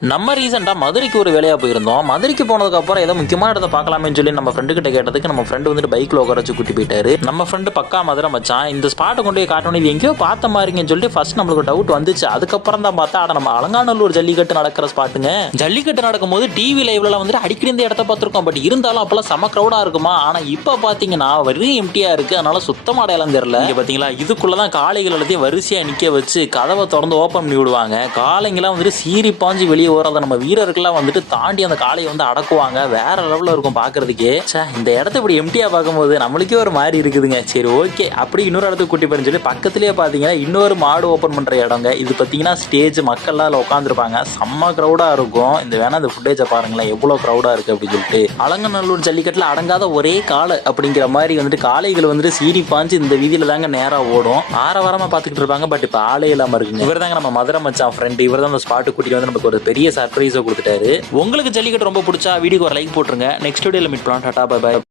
நம்ம ரீசெண்டாக மதுரைக்கு ஒரு வேலையாக போயிருந்தோம். மதுரைக்கு போனதுக்கப்புறம் ஏதோ முக்கியமான இடத்த பார்க்கலாமேன்னு சொல்லி நம்ம ஃப்ரெண்டு கிட்ட கேட்டதுக்கு நம்ம ஃப்ரெண்டு வந்துட்டு பைக்கில் உட்கார வச்சு கூட்டி போயிட்டாரு. நம்ம ஃப்ரெண்டு பக்கா மதுரை மச்சான். இந்த ஸ்பாட்டை கொண்டு போய் காட்டணும் இது எங்கேயோ பார்த்த மாதிரிங்கன்னு சொல்லிட்டு ஃபர்ஸ்ட் நம்மளுக்கு டவுட் வந்துச்சு. அதுக்கப்புறம் தான் பார்த்தா அட நம்ம அலங்காநல்லூர் ஜல்லிக்கட்டு நடக்கிற ஸ்பாட்டுங்க ஜல்லிக்கட்டு நடக்கும்போது டிவி லைவ்லலாம் வந்துட்டு அடிக்கடி இந்த இடத்த பார்த்துருக்கோம். பட் இருந்தாலும் அப்பெல்லாம் செம க்ரௌடாக இருக்குமா? ஆனால் இப்போ பார்த்தீங்கன்னா வெறும் எம்டியாக இருக்குது அதனால சுத்தமாக அடையாளம் தெரியல. இங்கே பார்த்தீங்களா? இதுக்குள்ளே தான் காளைகள் எல்லாத்தையும் வரிசையாக நிற்க வச்சு கதவை திறந்து ஓப்பன் பண்ணி விடுவாங்க. காளைங்கெல்லாம் வந்துட்டு சீரி பாஞ்சு வெளியே ஓடுறத நம்ம வீரர்கள்லாம் வந்துட்டு தாண்டி அந்த காளையை வந்து அடக்குவாங்க. வேற லெவலில் இருக்கும் பார்க்கறதுக்கே ச்சே இந்த இடத்த இப்படி எம்டியாக பார்க்கும்போது நம்மளுக்கே ஒரு மாதிரி இருக்குதுங்க. சரி ஓகே அப்படி இன்னொரு இடத்துக்கு கூட்டி போயிருந்து சொல்லி பக்கத்துலேயே பார்த்தீங்கன்னா இன்னொரு மாடு ஓப்பன் பண்ணுற இடங்க. இது பார்த்தீங்கன்னா ஸ்டேஜ் மக்கள்லாம் அதில் உட்காந்துருப்பாங்க செம்ம க்ரௌடாக இருக்கும். இந்த வேணா இந்த ஃபுட்டேஜை பாருங்களேன் எவ்வளோ க்ரௌடாக இருக்குது அப்படின்னு சொல்லிட்டு. அலங்கநல்லூர் ஜல்லிக்கட்டில் அடங்காத ஒரே காளை அப்படிங்கிற மாதிரி வந்துட்டு காளைகள் வந்துட்டு சீடி பாஞ்சு இந்த வீதியில தாங்க நேராக ஓடும். ஆரவாரமாக பார்த்துக்கிட்டு இருப்பாங்க. பட் இப்போ ஆளே இல்லாமல் இருக்குங்க. இவர் தாங்க நம்ம மதுரை மச்சான் ஃப்ரெண்டு இவர் தான் அந்த ஸ்பாட்டு கூட்டிகிட்டு வந்து நமக்கு ஒரு பெரிய சர்ப்ரைஸை கொடுத்துட்டாரு. உங்களுக்கு ஜல்லிக்கட்டு ரொம்ப பிடிச்சா வீடியோக்கு ஒரு லைக் போட்டுருங்க. நெக்ஸ்ட் வீடியோவில் மீட் பண்ணலாம். Tata bye by